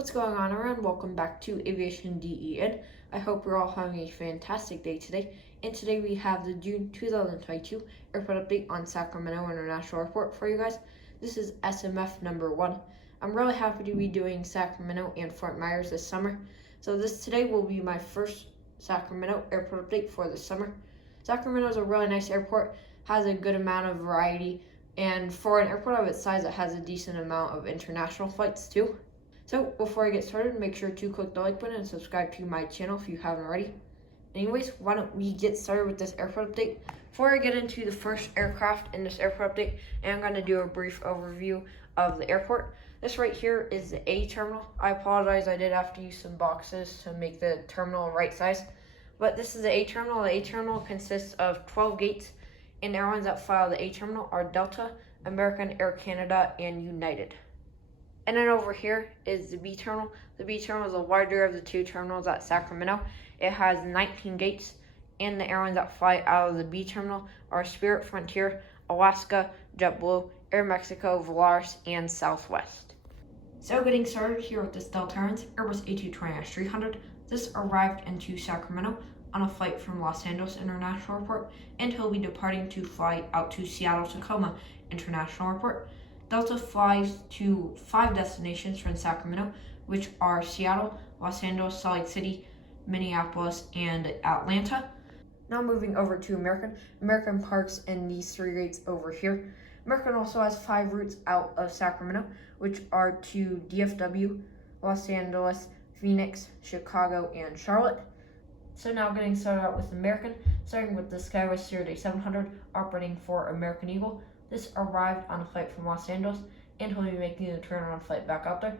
What's going on, everyone? Welcome back to Aviation DEN. I hope you're all having a fantastic day today. And today we have the June 2022 airport update on Sacramento International Airport for you guys. This is SMF number 1. I'm really happy to be doing Sacramento and Fort Myers this summer. So today will be my first Sacramento airport update for the summer. Sacramento is a really nice airport, has a good amount of variety, and for an airport of its size, it has a decent amount of international flights too. So before I get started, make sure to click the like button and subscribe to my channel if you haven't already. Anyways, why don't we get started with this airport update. Before I get into the first aircraft in this airport update, I'm going to do a brief overview of the airport. This right here is the A terminal. I apologize, I did have to use some boxes to make the terminal right size. But this is the A terminal. The A terminal consists of 12 gates, and airlines that fly out of the A terminal are Delta, American, Air Canada, and United. And then over here is the B terminal. The B terminal is the larger of the two terminals at Sacramento. It has 19 gates, and the airlines that fly out of the B terminal are Spirit, Frontier, Alaska, JetBlue, Air Mexico, Volaris, and Southwest. So getting started here with this Delta Airlines Airbus A220-300. This arrived into Sacramento on a flight from Los Angeles International Airport, and he'll be departing to fly out to Seattle-Tacoma International Airport. Delta flies to 5 destinations from Sacramento, which are Seattle, Los Angeles, Salt Lake City, Minneapolis, and Atlanta. Now moving over to American. American parks in these 3 gates over here. American also has 5 routes out of Sacramento, which are to DFW, Los Angeles, Phoenix, Chicago, and Charlotte. So now getting started out with American, starting with the Skywest Series 700 operating for American Eagle. This arrived on a flight from Los Angeles, and he'll be making the turnaround flight back out there.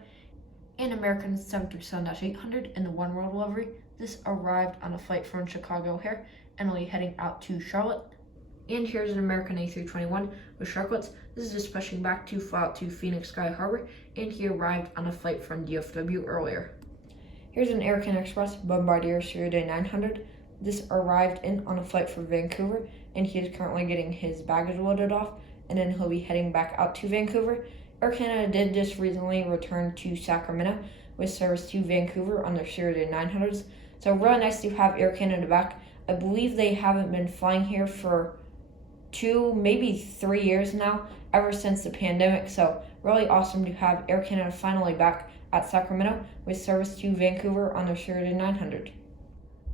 And American 737-800 in the One World livery. This arrived on a flight from Chicago O'Hare, and will be heading out to Charlotte. And here's an American A321 with Sharklets. This is just pushing back to fly out to Phoenix Sky Harbor, and he arrived on a flight from DFW earlier. Here's an American Express Bombardier Series 900. This arrived in on a flight from Vancouver, and he is currently getting his baggage loaded off, and then he'll be heading back out to Vancouver. Air Canada did just recently return to Sacramento with service to Vancouver on their Series 900s. So really nice to have Air Canada back. I believe they haven't been flying here for 2, maybe 3 years now, ever since the pandemic. So really awesome to have Air Canada finally back at Sacramento with service to Vancouver on their Series 900.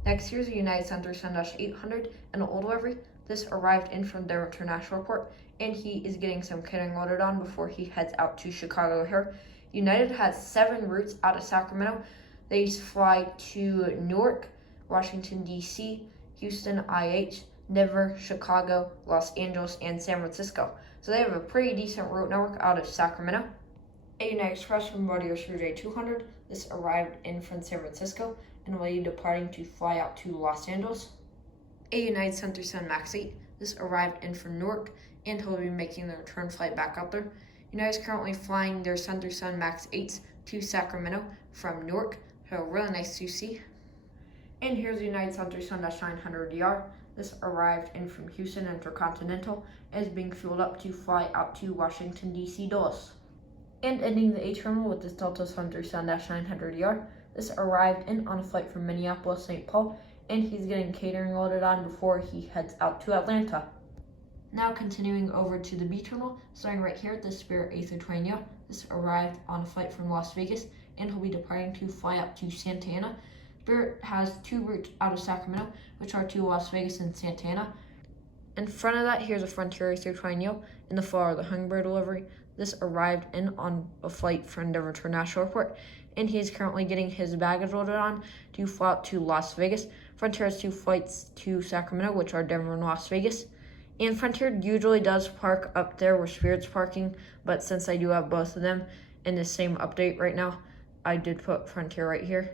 Next, here's the United 737-800 in the old livery. This arrived in from Denver International Airport, and he is getting some kitting loaded on before he heads out to Chicago O'Hare. United has 7 routes out of Sacramento. They fly to Newark, Washington, D.C., Houston, IH, Denver, Chicago, Los Angeles, and San Francisco. So they have a pretty decent route network out of Sacramento. A United Express from Bombardier Series 200. This arrived in from San Francisco and will be departing to fly out to Los Angeles. A United 737 MAX 8. This arrived in from Newark, and he'll be making the return flight back out there. United is currently flying their 737 MAX 8s to Sacramento from Newark, so really nice to see. And here's the United 737-900ER. This arrived in from Houston Intercontinental and is being fueled up to fly out to Washington, D.C. Dulles. And ending the A terminal with this Delta 737-900ER. This arrived in on a flight from Minneapolis, St. Paul, and he's getting catering loaded on before he heads out to Atlanta. Now continuing over to the B terminal, starting right here at the Spirit A320neo. This arrived on a flight from Las Vegas, and he'll be departing to fly out to Santa Ana. Spirit has 2 routes out of Sacramento, which are to Las Vegas and Santa Ana. In front of that, here's a Frontier A320neo in the flower of the Hummingbird delivery. This arrived in on a flight from Denver International Airport, and he is currently getting his baggage loaded on to fly out to Las Vegas. Frontier has 2 flights to Sacramento, which are Denver and Las Vegas. And Frontier usually does park up there where Spirit's parking, but since I do have both of them in the same update right now, I did put Frontier right here.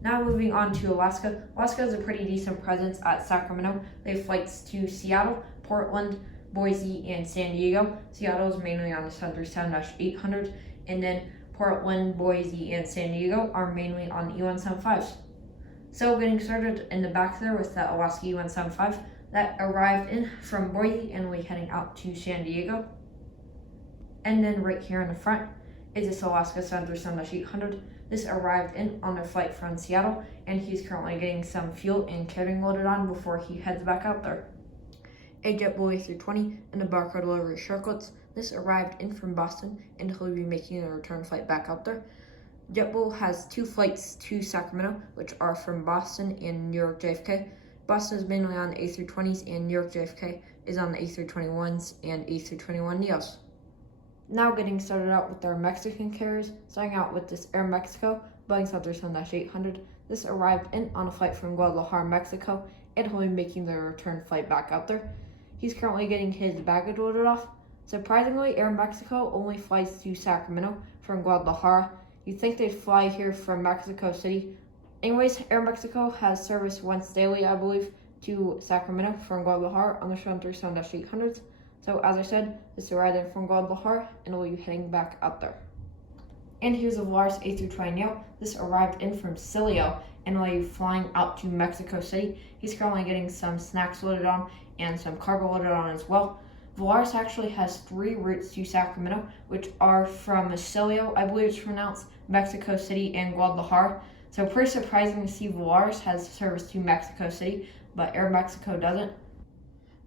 Now moving on to Alaska. Alaska has a pretty decent presence at Sacramento. They have flights to Seattle, Portland, Boise, and San Diego. Seattle is mainly on the 737-800, and then Portland, Boise, and San Diego are mainly on the E175s. So getting started in the back there with that Alaska E175 that arrived in from Boise and will be heading out to San Diego. And then right here in the front is this Alaska Center 800. This arrived in on their flight from Seattle, and he's currently getting some fuel and catering loaded on before he heads back out there. A JetBlue A320 and the barcode delivery shortcuts. This arrived in from Boston, and he'll be making a return flight back out there. JetBlue has 2 flights to Sacramento, which are from Boston and New York JFK. Boston is mainly on the A320s, and New York JFK is on the A321s and A321neos. Now getting started out with our Mexican carriers, starting out with this Air Mexico Boeing 737-800. This arrived in on a flight from Guadalajara, Mexico, and he'll be making the return flight back out there. He's currently getting his baggage loaded off. Surprisingly, Air Mexico only flies to Sacramento from Guadalajara. You'd think they'd fly here from Mexico City. Anyways, Air Mexico has service once daily, I believe, to Sacramento from Guadalajara on the 737-800s. So as I said, this arrived in from Guadalajara and will be heading back out there. And here's a Volaris A320neo. This arrived in from Silao and will be flying out to Mexico City. He's currently getting some snacks loaded on and some cargo loaded on as well. Volaris actually has 3 routes to Sacramento, which are from Silao, I believe it's pronounced, Mexico City, and Guadalajara. So pretty surprising to see Volaris has service to Mexico City, but Air Mexico doesn't.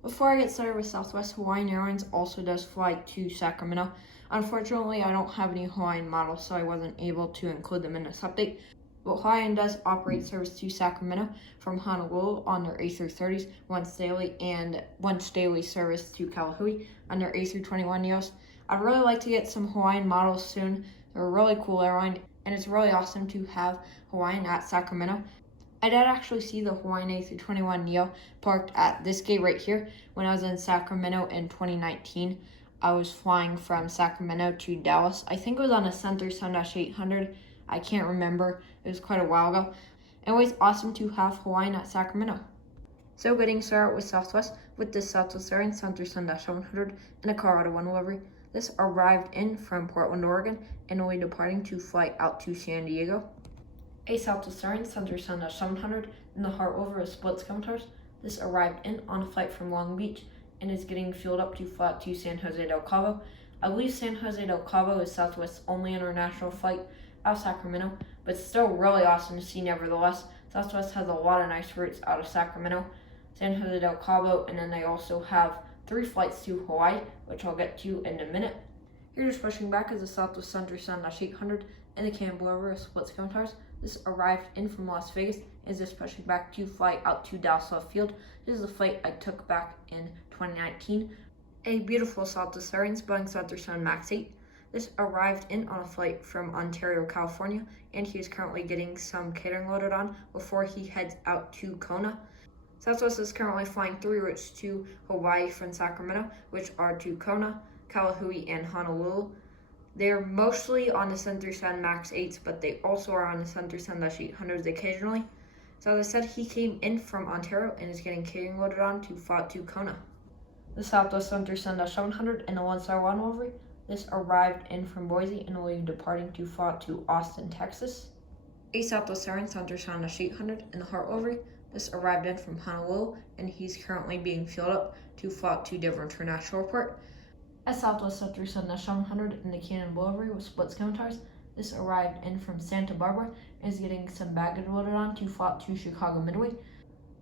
Before I get started with Southwest, Hawaiian Airlines also does fly to Sacramento. Unfortunately, I don't have any Hawaiian models, so I wasn't able to include them in this update. But Hawaiian does operate service to Sacramento from Honolulu on their A330s once daily, and once daily service to Kalahui on their A321neos. I'd really like to get some Hawaiian models soon. They're a really cool airline, and it's really awesome to have Hawaiian at Sacramento. I did actually see the Hawaiian A321neo parked at this gate right here when I was in Sacramento in 2019. I was flying from Sacramento to Dallas. I think it was on a Center 7-800. I can't remember. It was quite a while ago. Anyways, awesome to have Hawaiian at Sacramento. So getting started with Southwest with this Southwest Airlines Center 7-700 and a Colorado 1 delivery. This arrived in from Portland, Oregon, and will be departing to fly out to San Diego. A Southwest Airlines Center 7-700 in the heart over of split scooters. This arrived in on a flight from Long Beach and is getting fueled up to fly out to San Jose del Cabo. I believe San Jose del Cabo is Southwest's only international flight out of Sacramento, but still really awesome to see nevertheless. Southwest has a lot of nice routes out of Sacramento, San Jose del Cabo, and then they also have 3 flights to Hawaii, which I'll get to in a minute. Here just pushing back is the Southwest Center 7-800 and the Campbell over of split scooters. This arrived in from Las Vegas and is just pushing back to fly out to Dallas Love Field. This is a flight I took back in 2019. A beautiful Southwest Airlines Boeing 737 MAX 8. This arrived in on a flight from Ontario, California, and he is currently getting some catering loaded on before he heads out to Kona. Southwest is currently flying 3 routes to Hawaii from Sacramento, which are to Kona, Kalahui, and Honolulu. They're mostly on the Center 7 MAX 8s, but they also are on the Center 7-800s occasionally. So as I said, he came in from Ontario and is getting catering loaded on to fly to Kona. The Southwest Center 7-700 and the 1-star 1 delivery. This arrived in from Boise and will be departing to fly to Austin, Texas. A Southwest Airlines Center 7-800 in the heart delivery. This arrived in from Honolulu and he's currently being fueled up to fly to Denver International Airport. A Southwest Center 7-700 in the Cannonball delivery with split scooters. This arrived in from Santa Barbara and is getting some baggage loaded on to fly to Chicago Midway.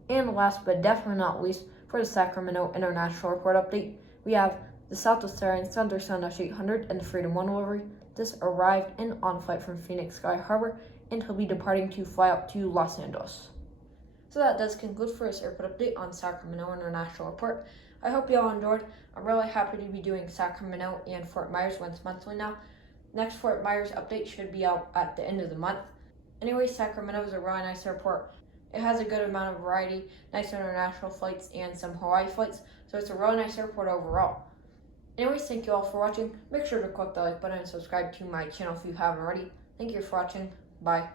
And last but definitely not least, for the Sacramento International Airport update, we have the Southwest Airlines Center 7-800 and the Freedom 1 delivery. This arrived in on flight from Phoenix Sky Harbor and he'll be departing to fly out to Los Angeles. So that does conclude for this airport update on Sacramento International Airport. I hope you all enjoyed. I'm really happy to be doing Sacramento and Fort Myers once monthly now. Next Fort Myers update should be out at the end of the month. Anyway, Sacramento is a really nice airport. It has a good amount of variety, nice international flights, and some Hawaii flights, so it's a really nice airport overall. Anyways, thank you all for watching. Make sure to click the like button and subscribe to my channel if you haven't already. Thank you for watching. Bye.